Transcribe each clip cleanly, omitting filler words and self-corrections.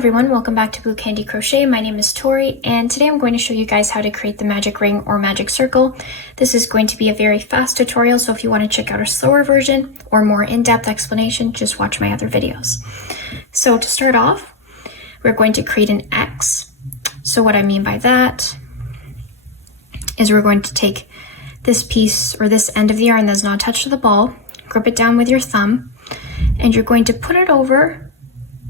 everyone, welcome back to Blue Candy Crochet. My name is Tori and today I'm going to show you guys how to create the magic ring or magic circle. This is going to be a very fast tutorial, so if you want to check out a slower version or more in-depth explanation, just watch my other videos. So to start off, we're going to create an X. So what I mean by that is we're going to take this piece or this end of the yarn that's not attached to the ball, grip it down with your thumb, and you're going to put it over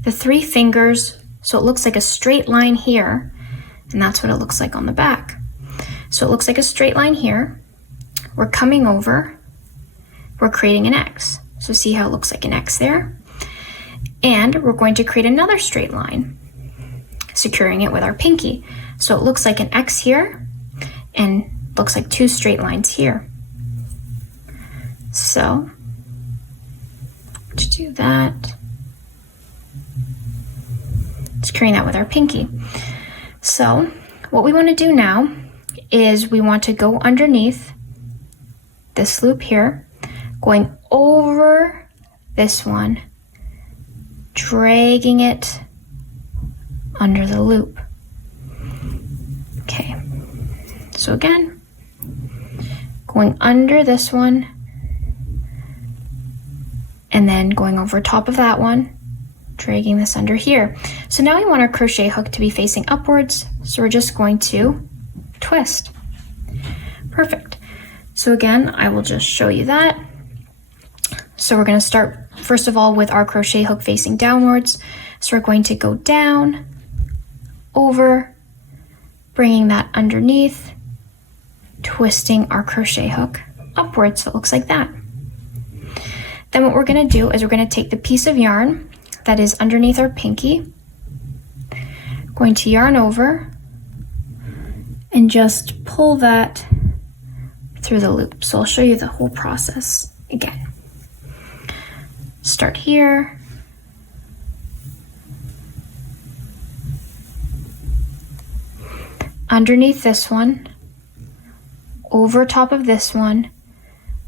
the 3 fingers so it looks like a straight line here, and that's what it looks like on the back. So it looks like a straight line here. We're coming over, we're creating an X. So see how it looks like an X there? And we're going to create another straight line, securing it with our pinky. So it looks like an X here and looks like 2 straight lines here. So to do that, securing that with our pinky. So what we want to do now is we want to go underneath this loop here, going over this one, dragging it under the loop. Okay, so again, going under this one and then going over top of that one, dragging this under here. So now we want our crochet hook to be facing upwards, so we're just going to twist. Perfect. So again, I will just show you that. So we're going to start first of all with our crochet hook facing downwards. So we're going to go down, over, bringing that underneath, twisting our crochet hook upwards, so it looks like that. Then what we're going to do is we're going to take the piece of yarn that is underneath our pinky, going to yarn over and just pull that through the loop. So I'll show you the whole process again. Start here, underneath this one, over top of this one,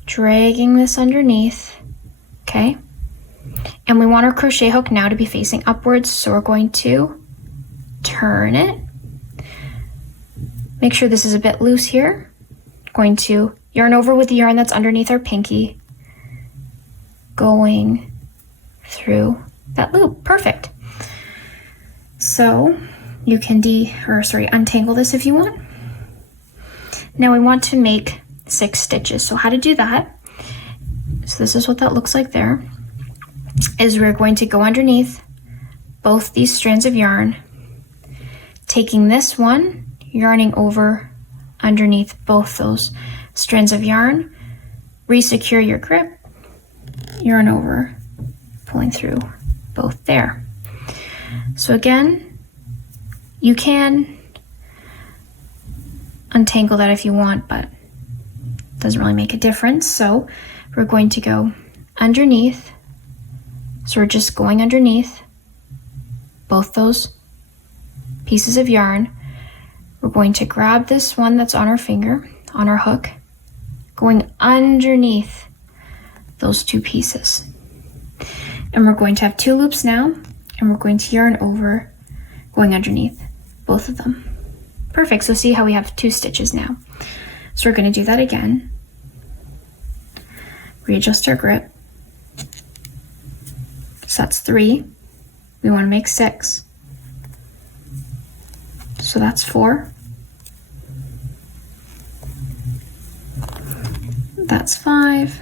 dragging this underneath, okay? And we want our crochet hook now to be facing upwards, so we're going to turn it. Make sure this is a bit loose here. Going to yarn over with the yarn that's underneath our pinky, going through that loop. Perfect. So you can untangle this if you want. Now we want to make 6 stitches. So how to do that? So this is what that looks like there. Is we're going to go underneath both these strands of yarn, taking this one, yarning over underneath both those strands of yarn, re-secure your grip, yarn over, pulling through both there. So again, you can untangle that if you want, but it doesn't really make a difference. So we're going to go underneath. So we're just going underneath both those pieces of yarn. We're going to grab this one that's on our finger, on our hook, going underneath those 2 pieces. And we're going to have 2 loops now, and we're going to yarn over, going underneath both of them. Perfect, so see how we have 2 stitches now. So we're going to do that again. Readjust our grip. So that's 3. We want to make 6. So that's 4. That's 5.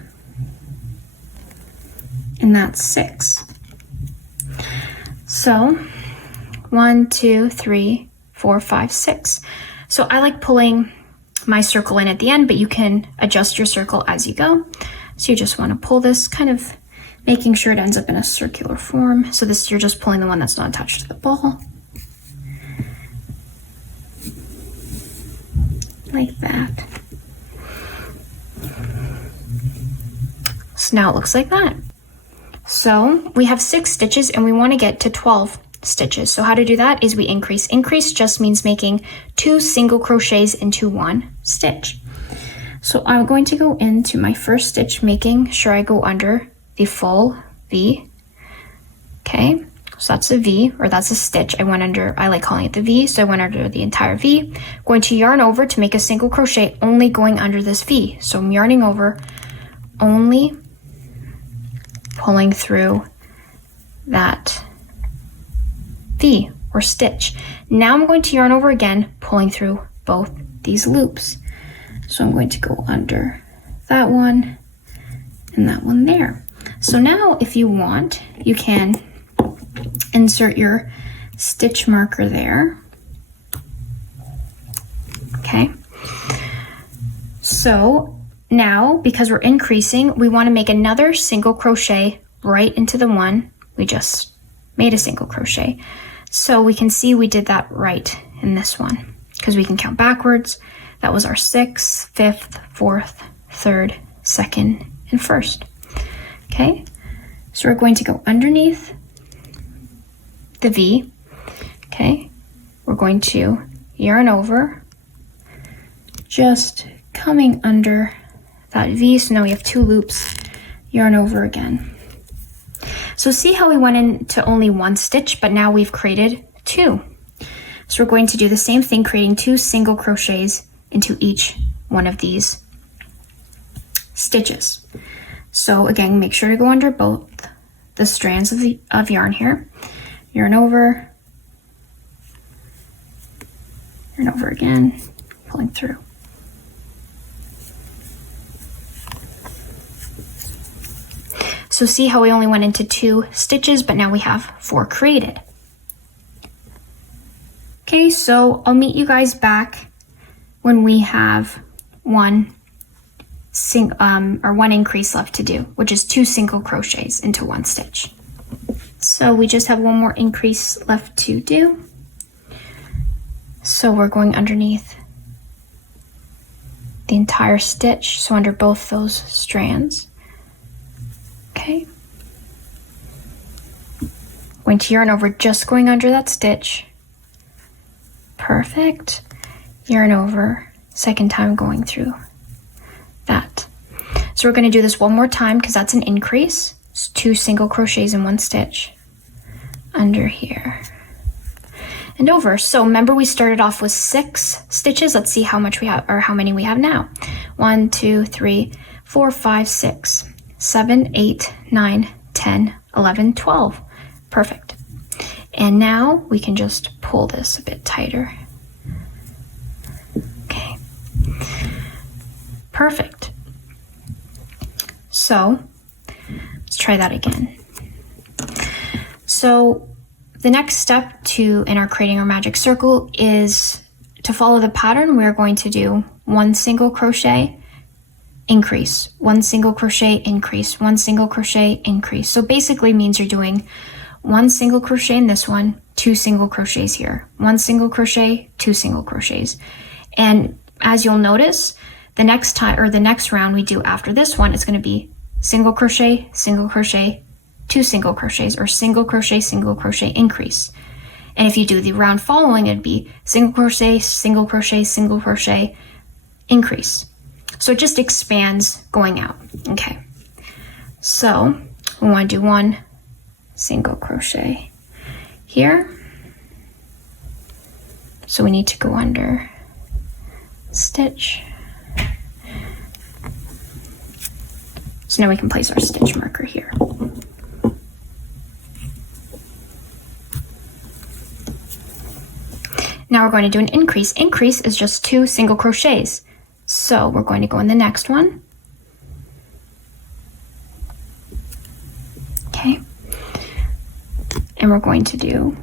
And that's 6. So 1, 2, 3, 4, 5, 6. So I like pulling my circle in at the end, but you can adjust your circle as you go. So you just want to pull this, kind of making sure it ends up in a circular form. So this, you're just pulling the one that's not attached to the ball. Like that. So now it looks like that. So we have 6 stitches and we want to get to 12 stitches. So how to do that is we increase. Increase just means making 2 single crochets into 1 stitch. So I'm going to go into my first stitch, making sure I go under the full V. Okay, So that's a V, or that's a stitch. I like calling it the V, so I went under the entire V. Going to yarn over to make a single crochet, only going under this V. So I'm yarning over, only pulling through that V or stitch. Now I'm going to yarn over again, pulling through both these loops. So I'm going to go under that one and that one there. So now if you want, you can insert your stitch marker there. Okay. So now, because we're increasing, we want to make another single crochet right into the one we just made a single crochet. So we can see we did that right in this one because we can count backwards. That was our 6th, 5th, 4th, 3rd, 2nd, and 1st. Okay, so we're going to go underneath the V. Okay, we're going to yarn over, just coming under that V. So now we have 2 loops, yarn over again. So see how we went into only 1 stitch, but now we've created 2. So we're going to do the same thing, creating 2 single crochets into each one of these stitches. So again, make sure to go under both the strands of yarn here. Yarn over again, pulling through. So see how we only went into 2 stitches, but now we have 4 created. Okay, so I'll meet you guys back when we have one increase left to do, which is 2 single crochets into 1 stitch. So we just have 1 more increase left to do. So we're going underneath the entire stitch, so under both those strands. Okay. Going to yarn over, just going under that stitch. Perfect. Yarn over, second time going through that. So we're going to do this 1 more time because that's an increase. It's 2 single crochets in 1 stitch. Under here. And over. So remember we started off with 6 stitches. Let's see how much we have, or how many we have now. 1, 2, 3, 4, 5, 6, 7, 8, 9, 10, 11, 12. Perfect. And now we can just pull this a bit tighter. Okay. Perfect. So let's try that again. So the next step in our creating our magic circle is to follow the pattern. We're going to do 1 single crochet, increase, 1 single crochet, increase, 1 single crochet, increase. So basically means you're doing 1 single crochet in this one, 2 single crochets here, 1 single crochet, 2 single crochets. And as you'll notice, the next time, or the next round we do after this one, it's going to be single crochet, 2 single crochets, or single crochet, increase. And if you do the round following, it'd be single crochet, single crochet, single crochet, increase. So it just expands going out. Okay. So we want to do 1 single crochet here. So we need to go under stitch. So now we can place our stitch marker here. Now we're going to do an increase. Increase is just 2 single crochets. So we're going to go in the next one. Okay. And we're going to do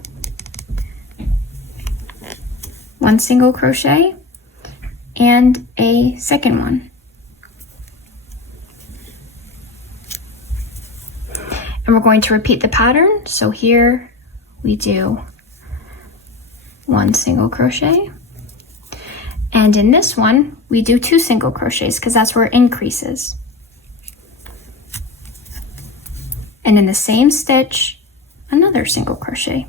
1 single crochet and a second one. And we're going to repeat the pattern. So here we do 1 single crochet. And in this one, we do 2 single crochets because that's where it increases. And in the same stitch, another single crochet.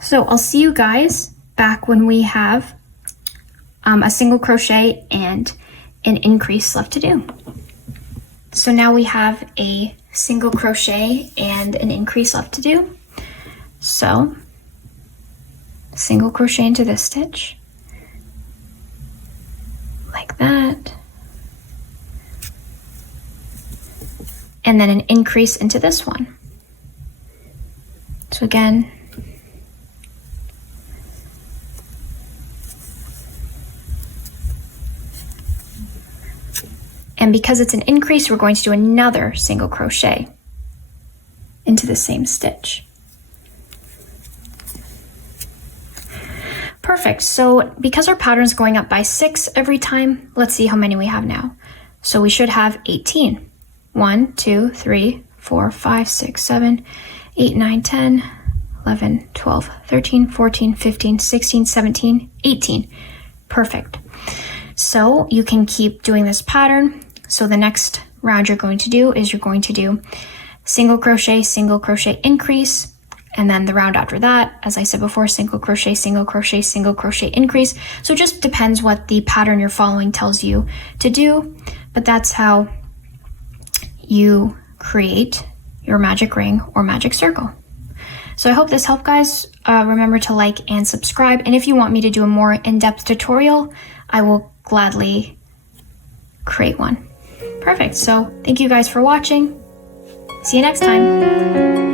So I'll see you guys back when we have a single crochet and an increase left to do. So now we have a single crochet and an increase left to do. So single crochet into this stitch, like that, and then an increase into this one. So again, and because it's an increase, we're going to do another single crochet into the same stitch. Perfect. So because our pattern is going up by 6 every time, let's see how many we have now. So we should have 18. 1, 2, 3, 4, 5, 6, 7, 8, 9, 10, 11, 12, 13, 14, 15, 16, 17, 18. Perfect. So you can keep doing this pattern. So the next round you're going to do is you're going to do single crochet, increase, and then the round after that, as I said before, single crochet, increase. So it just depends what the pattern you're following tells you to do, but that's how you create your magic ring or magic circle. So I hope this helped, guys. Remember to like and subscribe, and if you want me to do a more in-depth tutorial, I will gladly create one. Perfect. So thank you guys for watching. See you next time.